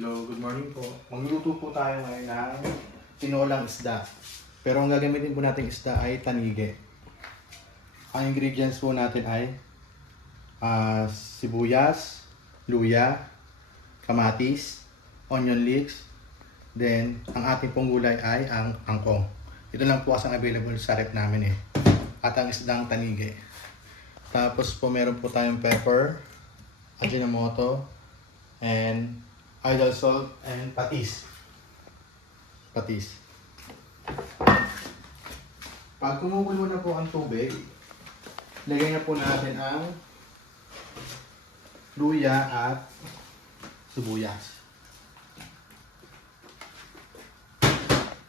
Hello, good morning po. Magluluto po tayo ngayon ng tinolang isda. Pero ang gagamitin po natin isda ay tanige. Ang ingredients po natin ay sibuyas, luya, kamatis, onion leeks, then ang ating pong gulay ay ang kangkong. Ito lang po ang available sa rep namin at ang isdang tanige. Tapos po meron po tayong pepper, ajinomoto, and idle salt and patis. Pag kumukulo na po ang tubig, lagay na po natin ang luya at sibuyas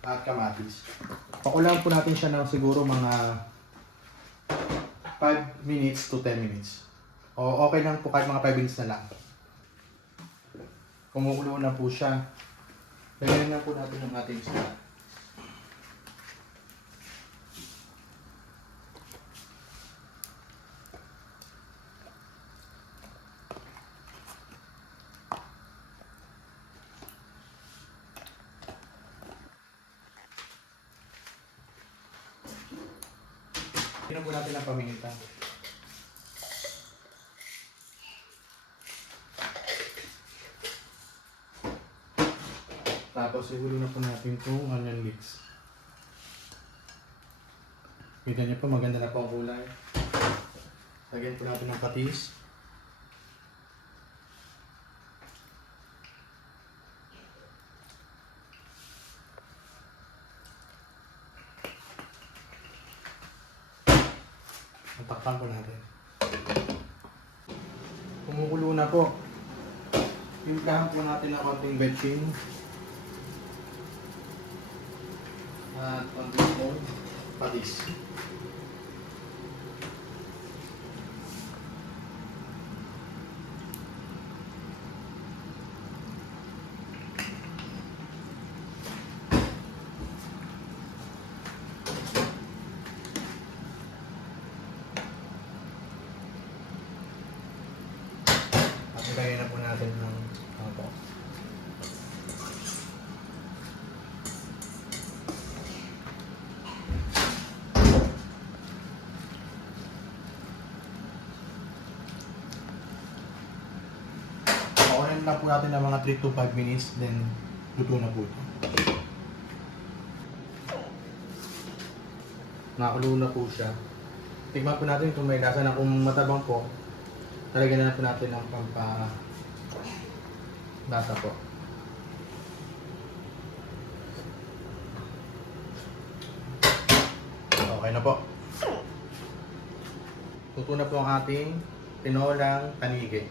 at kamatis. Pakulaan po natin siya ng siguro mga 5 minutes to 10 minutes. O okay lang po kahit mga 5 minutes na lang. Kumukulo na po siya. Lagyan na po natin yung ating isda. Tignan po natin ang paminta. Tapos ihulo na po natin itong onion leeks. Kita niyo po, maganda na po ang kulay. Lagyan po natin ng patis. Takpan po natin. Kumukulo na po. Timplahan po natin ng konting betchin. At konting po patis. At ilagay na po natin ng ito. Pakunin lang po natin ng mga 3 to 5 minutes, then luto na po ito. Nakulo na po siya. Tignan po natin kung may lasa na. Kung matabang po, talagyan na po natin ng lasa po. Okay na po. Luto na po ang ating tinolang tanige.